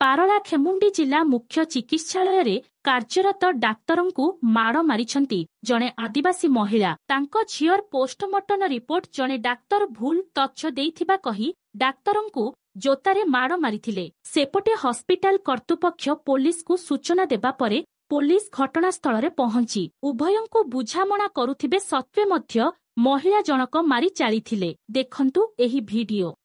पारला खेमुंडी जिला मुख्य चिकित्सालय रे कार्यरत डाक्तरों को माड़ मारिछंती जणे आदिवासी महिला। तांको झियर पोस्टमार्टम रिपोर्ट जणे डाक्तर भूल तथ्य देइथिबा कही डाक्तरों को जोतारे माड़ मारिथिले। सेपटे हॉस्पिटल कर्तृपक्ष पुलिस को सूचना देबा परे पुलिस घटनास्थल रे पहुंची उभयंको बुझामणा करुथिबे सत्वे मध्य महिला जनक मारी चालिथिले। देखंतु एही वीडियो।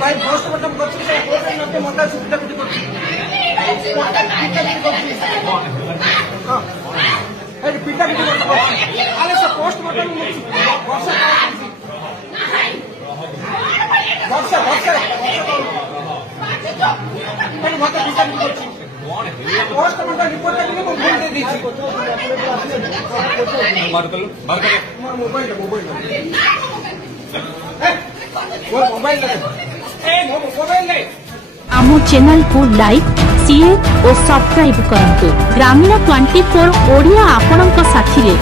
भाई पोस्टमार्टम आमो चैनल को लाइक शेयर और सब्सक्राइब करंतु। ग्रामीण 24 ओडिया आपणक साथी रे।